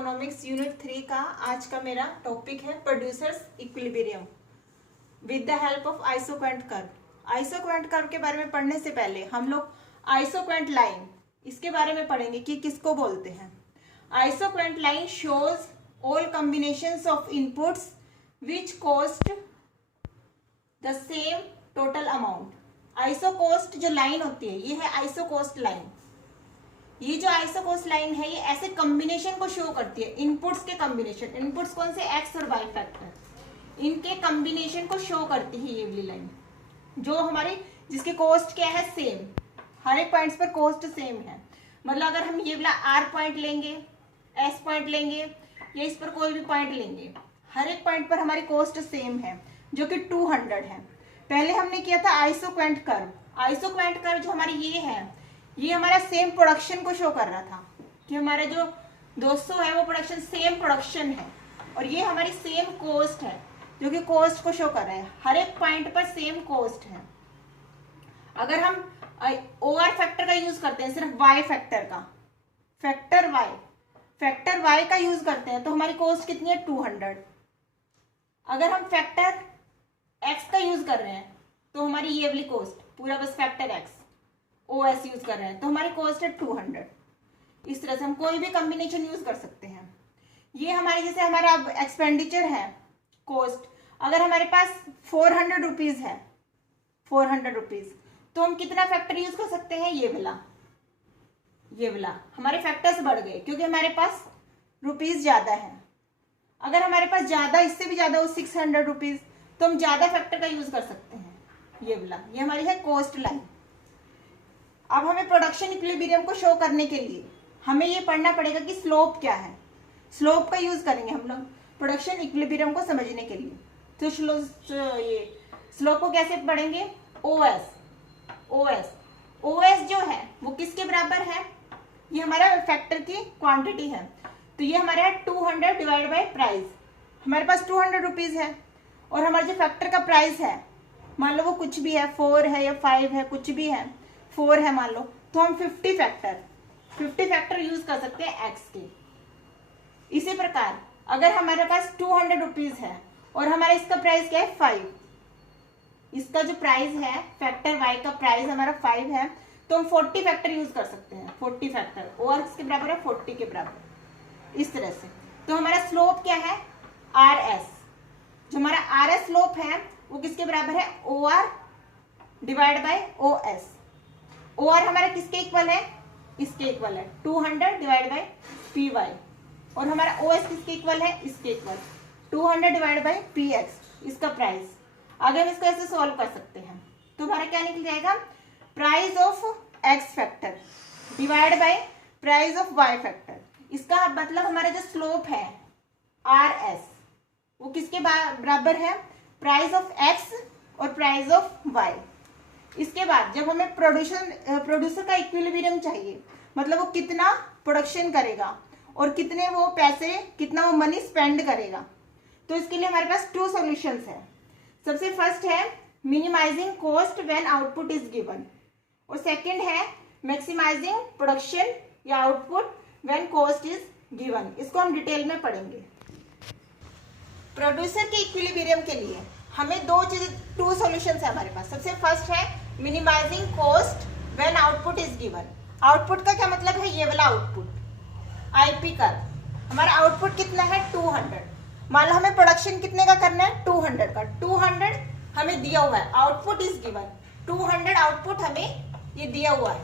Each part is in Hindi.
इकोनॉमिक्स यूनिट 3 का आज का मेरा टॉपिक है producers equilibrium with the help of isoquant curve. Isoquant curve के बारे में पढ़ने से पहले हम लोग आइसोक्वेंट लाइन इसके बारे में पढ़ेंगे कि किसको बोलते हैं। Isoquant line shows all combinations of inputs which cost the same total amount. Isocost जो लाइन होती है ये है आइसोकोस्ट लाइन। ये जो आइसोकोस्ट लाइन है ये ऐसे कॉम्बिनेशन को शो करती है, इनपुट्स के कॉम्बिनेशन। इनपुट्स कौन से? एक्स और वाई फैक्टर, इनके कॉम्बिनेशन को शो करती है ये वाली लाइन, जो हमारी जिसके कॉस्ट क्या है? सेम। हर एक पॉइंट्स पर कॉस्ट सेम है। मतलब अगर हम ये वाला आर पॉइंट लेंगे, एस पॉइंट लेंगे या इस पर कोई भी पॉइंट लेंगे, हर एक पॉइंट पर हमारी कॉस्ट सेम है जो कि 200 है। पहले हमने किया था आइसोक्वेंट कर्व। आइसोक्वेंट कर्व जो हमारी ये है, ये हमारा सेम प्रोडक्शन को शो कर रहा था कि हमारा जो 200 है वो प्रोडक्शन सेम प्रोडक्शन है, और ये हमारी सेम कॉस्ट है जो कि कॉस्ट को शो कर रहा है। हर एक पॉइंट पर सेम कॉस्ट है। अगर हम OR फैक्टर का यूज करते हैं, सिर्फ Y फैक्टर का, फैक्टर Y का यूज करते हैं तो हमारी कॉस्ट कितनी है? 200। अगर हम फैक्टर X का यूज कर रहे हैं तो हमारी ये वाली कॉस्ट पूरा बस फैक्टर X OS यूज कर रहे हैं तो हमारी कॉस्ट है 200। इस तरह से हम कोई भी कॉम्बिनेशन यूज कर सकते हैं। ये हमारे जैसे हमारा अब एक्सपेंडिचर है कॉस्ट, अगर हमारे पास 400 रुपीज है, 400 रुपीज, तो हम कितना फैक्टर यूज कर सकते हैं? ये वाला हमारे फैक्टर्स बढ़ गए क्योंकि हमारे पास रुपीज ज्यादा है। अगर हमारे पास ज्यादा, इससे भी ज्यादा हो 600 रुपीज, तो हम ज्यादा फैक्टर का यूज कर सकते हैं। ये वाला, ये हमारी है कॉस्ट लाइन। अब हमें प्रोडक्शन इक्विलिब्रियम को शो करने के लिए हमें ये पढ़ना पड़ेगा कि स्लोप क्या है। स्लोप का यूज करेंगे हम लोग प्रोडक्शन इक्विलिब्रियम को समझने के लिए। तो ये स्लोप को कैसे पढ़ेंगे? OS जो है वो किसके बराबर है? ये हमारा फैक्टर की क्वांटिटी है, तो ये हमारा है 200 डिवाइड बाई प्राइस। हमारे पास 200 रुपीज है और हमारा जो फैक्टर का प्राइस है, मान लो वो कुछ भी है, 4 है या 5 है, कुछ भी है, 4 है मान लो, तो हम 50 फैक्टर यूज कर सकते हैं एक्स के। इसी प्रकार अगर हमारे पास 200 रुपीज है और हमारा इसका प्राइस क्या है? 5। इसका जो प्राइस है फैक्टर वाई का प्राइस हमारा 5 है, तो हम 40 फैक्टर यूज कर सकते हैं। 40 फैक्टर और किसके बराबर है? 40 के बराबर। इस तरह से तो हमारा स्लोप क्या है? RS। जो हमारा RS स्लोप है वो किसके बराबर है? OR divide by OS। OR हमारा किसके इक्वल है? इसके इक्वल है 200 डिवाइड बाय PY, और हमारा OS किसके इक्वल है? इसके इक्वल 200 डिवाइड बाय PX, इसका प्राइस। अगर हम इसको ऐसे सॉल्व कर सकते हैं तो हमारा क्या निकल जाएगा? Price of X factor divide by price of Y factor. इसका मतलब हमारा जो स्लोप है RS वो किसके बराबर है? प्राइस ऑफ X और प्राइस ऑफ Y। इसके बाद जब हमें प्रोड्यूसर का इक्विलिब्रियम चाहिए, मतलब वो कितना प्रोडक्शन करेगा और कितने वो पैसे, कितना वो मनी स्पेंड करेगा, तो इसके लिए हमारे पास 2 सॉल्यूशंस है। सबसे फर्स्ट है minimising cost when output is given, और सेकंड है मैक्सिमाइजिंग प्रोडक्शन या output when cost is given. इसको हम डिटेल में पढ़ेंगे। प्रोड्यूसर के इक्विलिब्रियम के लिए हमें 2 सॉल्यूशंस है हमारे पास। सबसे फर्स्ट है minimising cost when output is given. Output का क्या मतलब है? ये वाला आउटपुट IP का हमारा आउटपुट कितना है? 200। मान लो हमें प्रोडक्शन कितने का करना है? 200 का। 200 हमें दिया हुआ है, आउटपुट इज गिवन 200 आउटपुट हमें ये दिया हुआ है,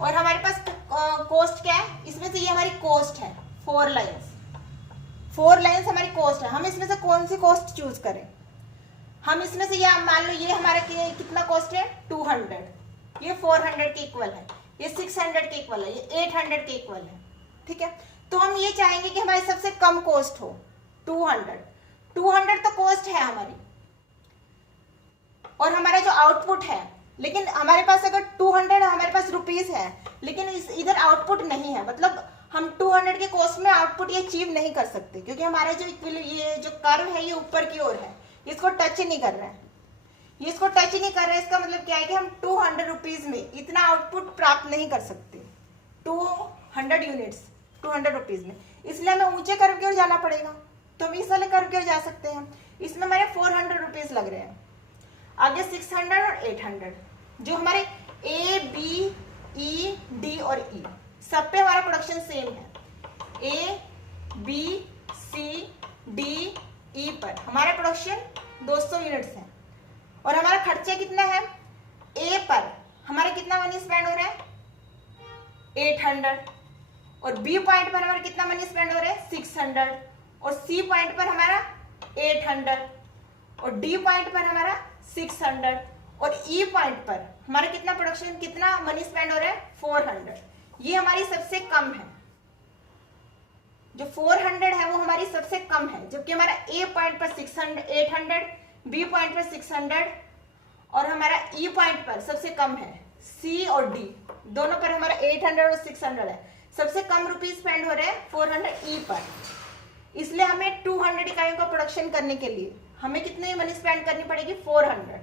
और हमारे पास कॉस्ट क्या है? इसमें से ये हमारी कॉस्ट है 4 लाइन्स हमारी कॉस्ट है। हम इसमें से कौन सी कॉस्ट चूज करें? हम इसमें से या मान लो ये हमारा कितना कॉस्ट है? 200, ये 400 के इक्वल है, ये 600 के इक्वल है, ये 800 के इक्वल है। ठीक है, तो हम ये चाहेंगे कि हमारी सबसे कम कॉस्ट हो 200 तो कॉस्ट है हमारी, और हमारा जो आउटपुट है, लेकिन हमारे पास अगर 200 हमारे पास रुपीज है लेकिन इधर आउटपुट नहीं है, मतलब हम 200 के कॉस्ट में आउटपुट ये अचीव नहीं कर सकते क्योंकि हमारा जो ये जो कर्व है ये ऊपर की ओर है, इसको टच नहीं कर रहा है, ये इसको टच नहीं कर रहा है। इसका मतलब क्या है कि हम 200 रुपीज में इतना आउटपुट प्राप्त नहीं कर सकते। 200 यूनिट्स 200 रुपीज में। इसलिए हमें ऊंचे कर्व की ओर जाना पड़ेगा, तो हम इस वाले कर्व की ओर जा सकते हैं। इसमें हमारे 400 रुपीज लग रहे हैं। आगे 600 और 800, जो हमारे ए बी ई डी और ई सब पे हमारा प्रोडक्शन सेम है। A B C D E पर हमारा प्रोडक्शन 200 यूनिट्स है और हमारा खर्चा कितना है? ए पर हमारा कितना मनी स्पेंड हो रहा है? 800। और बी पॉइंट पर हमारा कितना मनी स्पेंड हो रहा है? 600। और सी पॉइंट पर हमारा 800 और डी पॉइंट पर हमारा 600 और ई पॉइंट पर हमारा कितना प्रोडक्शन, कितना मनी स्पेंड हो रहा है? 400। ये हमारी सबसे कम है, जो 400 है वो हमारी सबसे कम है, जबकि हमारा ए पॉइंट पर 800, बी पॉइंट पर 600 और हमारा ई पॉइंट पर सबसे कम है सी और डी, दोनों पर हमारा 800 और 600 है। सबसे कम रुपीज स्पेंड हो रहे हैं 400 ई पर। इसलिए हमें 200 इकाइयों का प्रोडक्शन करने के लिए हमें कितने मनी स्पेंड करनी पड़ेगी? 400।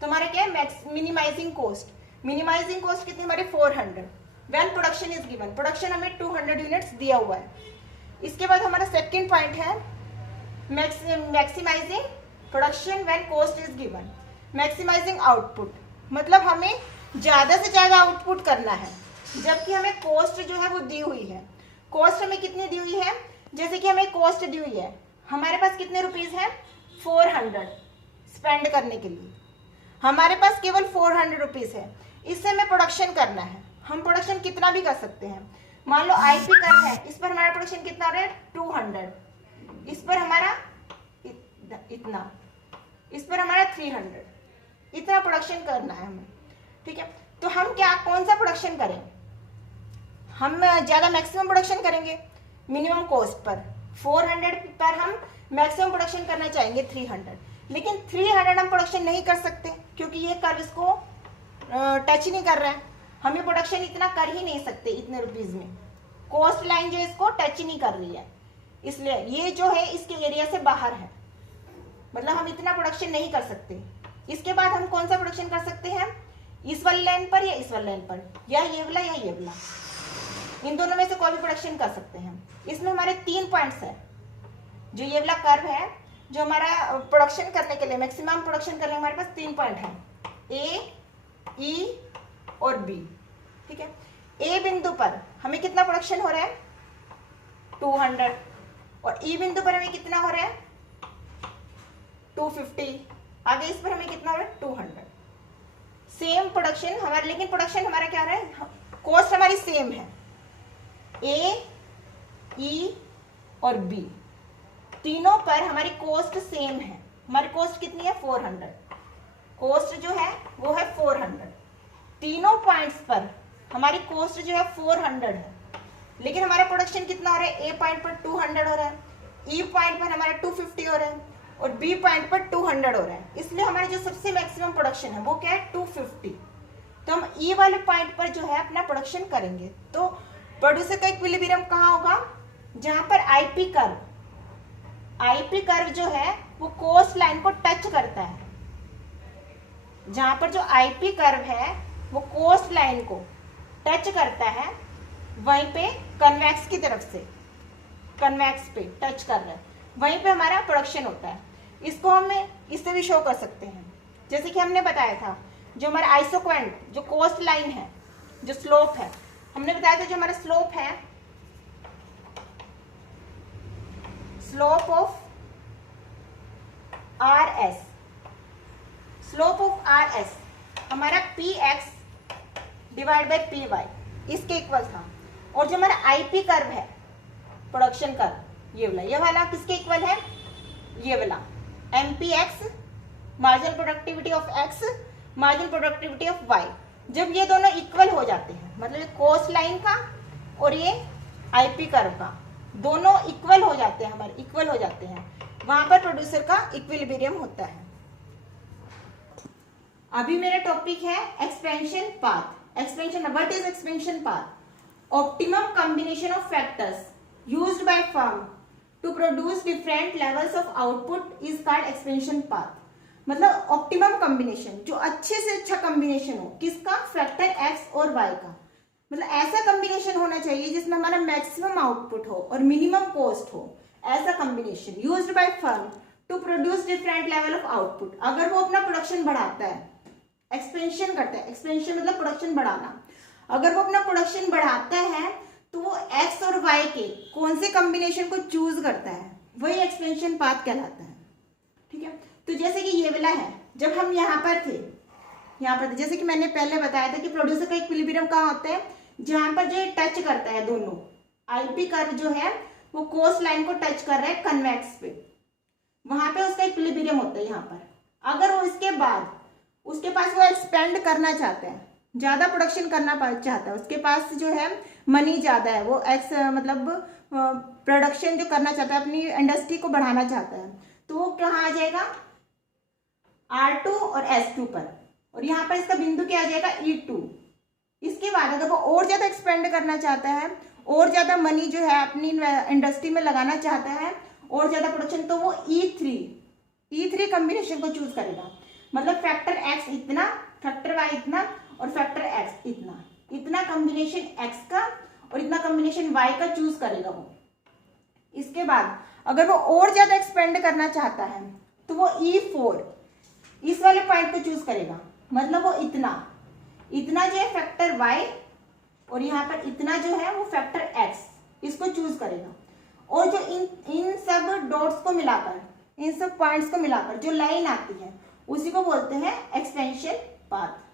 तो हमारा क्या है? Minimising cost. मिनिमाइजिंग कॉस्ट कितनी हमारी? 400 when production is given. Production हमें 200 यूनिट्स दिया हुआ है। इसके बाद हमारा सेकंड पॉइंट है maximising production when cost is given. Maximising output, मतलब हमें ज्यादा से ज्यादा आउटपुट करना है, जबकि हमें कॉस्ट जो है वो दी हुई है। कॉस्ट हमें कितनी दी हुई है? जैसे कि हमें कॉस्ट दी हुई है, हमारे पास कितने रुपीज है? 400 स्पेंड करने के लिए हमारे पास केवल 400 रुपीज है। इससे हमें प्रोडक्शन करना है। हम प्रोडक्शन कितना भी कर सकते हैं। मान लो आईपी कर है, इस पर हमारा प्रोडक्शन कितना हो रहा है? 200। इस पर हमारा इतना, इस पर हमारा 300। इतना प्रोडक्शन करना है हमें, ठीक है। तो हम क्या, कौन सा प्रोडक्शन करें? हम ज्यादा मैक्सिमम प्रोडक्शन करेंगे मिनिमम कॉस्ट पर। 400 पर हम मैक्सिमम प्रोडक्शन करना चाहेंगे 300, लेकिन 300 हम प्रोडक्शन नहीं कर सकते क्योंकि ये कर्व इसको टच नहीं कर रहा है। हम ये प्रोडक्शन इतना कर ही नहीं सकते इतने रुपीज में। कॉस्ट लाइन जो इसको टच ही नहीं कर रही है, इसलिए ये जो है इसके एरिया से बाहर है, मतलब हम इतना प्रोडक्शन नहीं कर सकते। इसके बाद हम कौन सा प्रोडक्शन कर सकते हैं? इस वाली लाइन पर या इस वाली लाइन पर, या ये वाला या ये वाला, इन दोनों में से कोई भी प्रोडक्शन कर सकते हैं। इसमें हमारे 3 पॉइंट्स है। जो ये वाला कर्व है, जो हमारा प्रोडक्शन करने के लिए, मैक्सिमम प्रोडक्शन करने हमारे पास 3 पॉइंट है, ए, ई और बी, ठीक है। ए बिंदु पर हमें कितना प्रोडक्शन हो रहा है? 200। और ई बिंदु पर हमें कितना हो रहा है? 250। आगे इस पर हमें कितना हो रहा है? 200। सेम प्रोडक्शन हमारे, लेकिन प्रोडक्शन हमारा क्या हो रहा है? कॉस्ट हमारी सेम है। ए, ई और बी तीनों पर हमारी कॉस्ट सेम है। हमारी कॉस्ट कितनी है? 400। कॉस्ट जो है वो है 400। तीनों पॉइंट्स पर हमारी कॉस्ट जो है 400 है, लेकिन हमारा प्रोडक्शन कितना हो रहा है? ए पॉइंट पर 200 हो रहा है, ई पॉइंट पर हमारा 250 हो रहा है और बी पॉइंट पर 200 हो रहा है। इसलिए हमारा जो सबसे मैक्सिमम प्रोडक्शन है वो क्या है? 250। तो हम ई वाले पॉइंट पर जो है अपना प्रोडक्शन करेंगे। तो प्रोड्यूसर का इक्विलिब्रियम कहाँ होगा? जहां पर आईपी कर्व जो है वो कॉस्ट लाइन को टच करता है। जहां पर जो आईपी कर्व है वो कॉस्ट लाइन को टच करता है, वहीं पे कन्वेक्स की तरफ से, कन्वेक्स पे टच कर रहा है, वहीं पे हमारा प्रोडक्शन होता है। इसको हम इससे भी शो कर सकते हैं, जैसे कि हमने बताया था जो हमारा आइसोक्वेंट, जो कॉस्ट लाइन है, जो स्लोप है, हमने बताया था जो हमारा स्लोप है, slope of R S, slope of R S हमारा P X divide by P Y इसके इक्वल था। और जो हमारा आईपी कर्व है, प्रोडक्शन कर्व, ये वाला किसके इक्वल है? ये वाला MP X, marginal productivity of X, marginal productivity of Y. जब ये दोनों इक्वल हो जाते हैं, मतलब कॉस्ट लाइन का और ये आईपी कर्व का दोनों इक्वल हो जाते हैं, हमारे इक्वल हो जाते हैं, वहां पर प्रोड्यूसर का इक्विलिब्रियम होता है। अभी मेरा टॉपिक है expansion path. Expansion, what is expansion path? Optimum combination of factors used by firm to produce different levels of output is called expansion path. मतलब ऑप्टिमम कॉम्बिनेशन, जो अच्छे से अच्छा कॉम्बिनेशन हो, किसका? फैक्टर एक्स और वाई का। मतलब ऐसा कॉम्बिनेशन होना चाहिए जिसमें हमारा मैक्सिमम आउटपुट हो और मिनिमम कॉस्ट हो, ऐसा combination used by firm to produce different level of output. अगर वो अपना प्रोडक्शन बढ़ाता है, एक्सपेंशन करता है, एक्सपेंशन मतलब प्रोडक्शन बढ़ाना, अगर वो अपना प्रोडक्शन बढ़ाता है तो वो एक्स और वाई के कौन से कॉम्बिनेशन को चूज करता है, वही एक्सपेंशन पाथ कहलाता है। ठीक है, तो जैसे कि ये वाला है, जब हम यहाँ पर थे जैसे कि मैंने पहले बताया था कि प्रोड्यूसर का इक्विलिब्रियम कहाँ होता है, जहां पर जो टच करता है दोनों आईपी कर्व जो है वो कोस्ट लाइन को टच कर रहा है कन्वेक्स पे, वहां पे उसका इक्विलिब्रियम होता है। यहाँ पर अगर वो इसके बाद उसके पास वो एक्सपेंड करना चाहता है, ज्यादा प्रोडक्शन करना चाहता है, उसके पास जो है मनी ज्यादा है, वो मतलब प्रोडक्शन जो करना चाहता है, अपनी इंडस्ट्री को बढ़ाना चाहता है, तो वो कहाँ आ जाएगा R2 और S2 पर, और यहाँ पर इसका बिंदु क्या आ जाएगा E2। इसके बाद अगर वो और ज्यादा एक्सपेंड करना चाहता है, और ज्यादा मनी जो है अपनी इंडस्ट्री में लगाना चाहता है, और ज्यादा प्रोडक्शन, तो वो E3 कॉम्बिनेशन को चूज करेगा। मतलब फैक्टर X इतना, फैक्टर Y इतना और फैक्टर X इतना कॉम्बिनेशन X का और इतना कॉम्बिनेशन Y का चूज करेगा वो। इसके बाद अगर वो और ज्यादा एक्सपेंड करना चाहता है तो वो E4 इस वाले पॉइंट को चूज करेगा। मतलब वो इतना जो है फैक्टर Y और यहाँ पर इतना जो है वो फैक्टर X, इसको चूज करेगा। और जो इन सब डॉट्स को मिलाकर, इन सब पॉइंट्स को मिलाकर जो लाइन आती है उसी को बोलते हैं एक्सपेंशन पाथ।